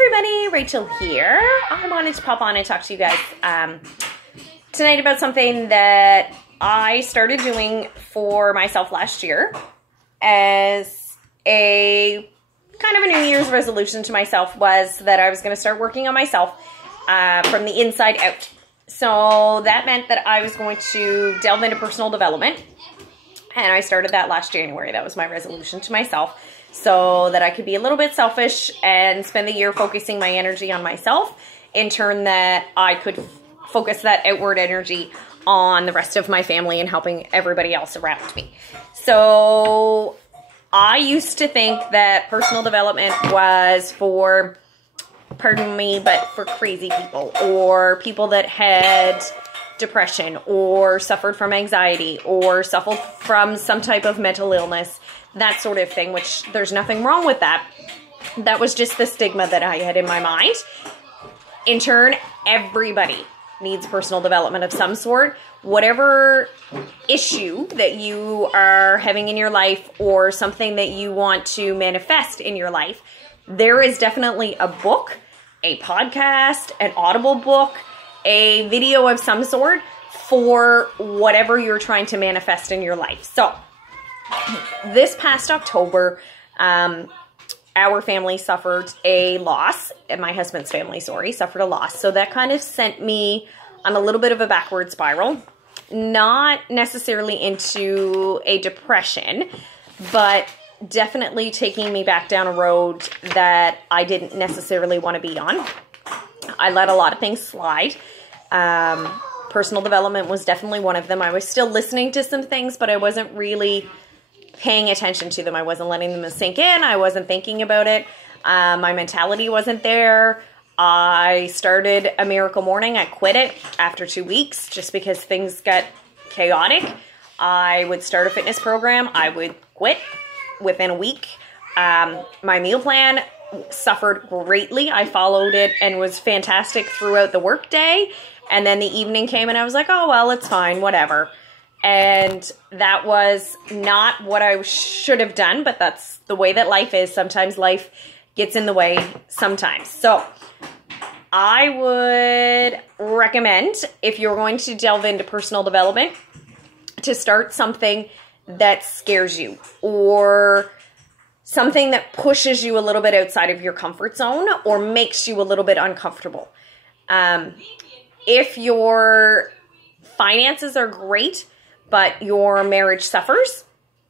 everybody, Rachel here. I wanted to pop on and talk to you guys tonight about something that I started doing for myself last year as a kind of a New Year's resolution to myself, was that I was going to start working on myself from the inside out. So that meant that I was going to delve into personal development, and I started that last January. That was my resolution to myself, so that I could be a little bit selfish and spend the year focusing my energy on myself, in turn that I could focus that outward energy on the rest of my family and helping everybody else around me. So I used to think that personal development was for, pardon me, but for crazy people, or people that had depression or suffered from anxiety or suffered from some type of mental illness, that sort of thing, which there's nothing wrong with that. That was just the stigma that I had in my mind. In turn, everybody needs personal development of some sort. Whatever issue that you are having in your life, or something that you want to manifest in your life, there is definitely a book, a podcast, an audible book, a video of some sort for whatever you're trying to manifest in your life. So this past October, our family suffered a loss, and my husband's family, suffered a loss. So that kind of sent me on a little bit of a backward spiral, not necessarily into a depression, but definitely taking me back down a road that I didn't necessarily want to be on. I let a lot of things slide. Personal development was definitely one of them. I was still listening to some things, but I wasn't really paying attention to them. I wasn't letting them sink in. I wasn't thinking about it. My mentality wasn't there. I started A Miracle Morning. I quit it after 2 weeks just because things got chaotic. I would start a fitness program. I would quit within a week. My meal plan suffered greatly. I followed it and was fantastic throughout the workday. And then the evening came and I was like, oh, well, it's fine, whatever. And that was not what I should have done, but that's the way that life is. Sometimes life gets in the way sometimes. So I would recommend, if you're going to delve into personal development, to start something that scares you, or something that pushes you a little bit outside of your comfort zone, or makes you a little bit uncomfortable. If your finances are great, but your marriage suffers,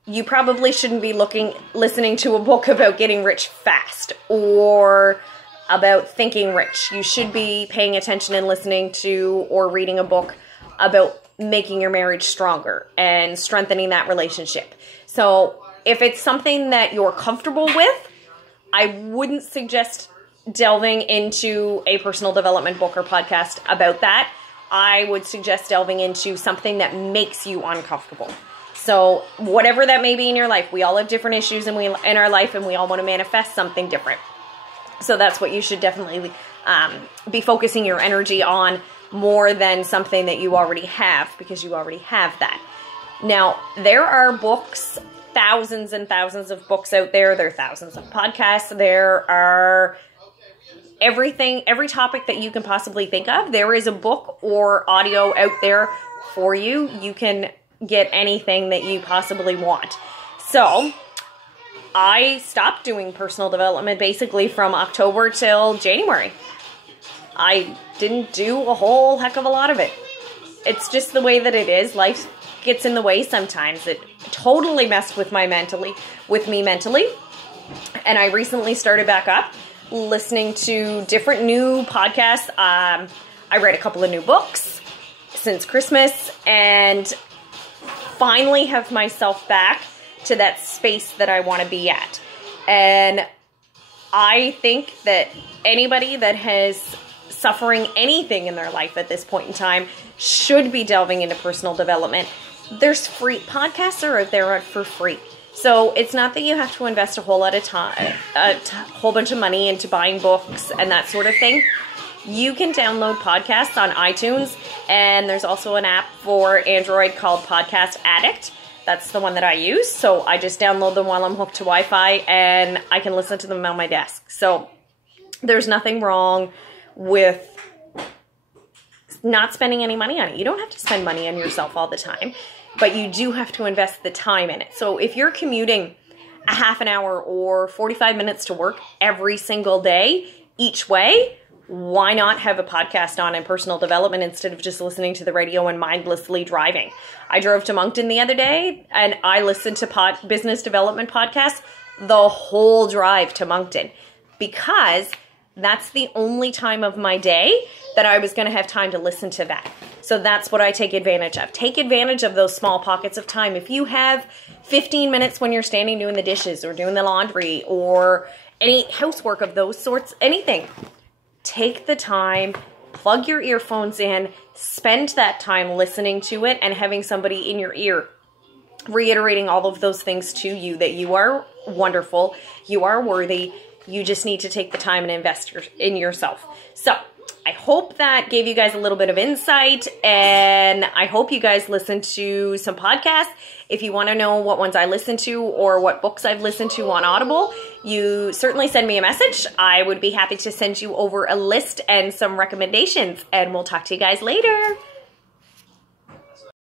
you probably shouldn't be listening to a book about getting rich fast or about thinking rich. You should be paying attention and listening to or reading a book about making your marriage stronger and strengthening that relationship. So if it's something that you're comfortable with, I wouldn't suggest delving into a personal development book or podcast about that. I would suggest delving into something that makes you uncomfortable. So whatever that may be in your life, we all have different issues in our life, and we all want to manifest something different. So that's what you should definitely be focusing your energy on, more than something that you already have, because you already have that. Now, there are books, thousands and thousands of books out there. There are thousands of podcasts. There are everything, every topic that you can possibly think of. There is a book or audio out there for you. You can get anything that you possibly want. So I stopped doing personal development basically from October till January. I didn't do a whole heck of a lot of it. It's just the way that it is. Life gets in the way sometimes. It totally messed with me mentally. And I recently started back up listening to different new podcasts. I read a couple of new books since Christmas, and finally have myself back to that space that I want to be at. And I think that anybody that has suffering anything in their life at this point in time should be delving into personal development. There's free podcasts are out there for free. So it's not that you have to invest a whole lot of time, whole bunch of money into buying books and that sort of thing. You can download podcasts on iTunes, and there's also an app for Android called Podcast Addict. That's the one that I use. So I just download them while I'm hooked to Wi-Fi, and I can listen to them on my desk. So There's nothing wrong with not spending any money on it. You don't have to spend money on yourself all the time, but you do have to invest the time in it. So if you're commuting a half an hour or 45 minutes to work every single day, each way, why not have a podcast on in personal development instead of just listening to the radio and mindlessly driving? I drove to Moncton the other day and I listened to business development podcasts the whole drive to Moncton because that's the only time of my day that I was going to have time to listen to that. So that's what I take advantage of. Take advantage of those small pockets of time. If you have 15 minutes when you're standing doing the dishes or doing the laundry or any housework of those sorts, anything, take the time, plug your earphones in, spend that time listening to it and having somebody in your ear reiterating all of those things to you, that you are wonderful, you are worthy, you just need to take the time and invest in yourself. So I hope that gave you guys a little bit of insight, and I hope you guys listen to some podcasts. If you want to know what ones I listen to or what books I've listened to on Audible, you certainly send me a message. I would be happy to send you over a list and some recommendations, and we'll talk to you guys later.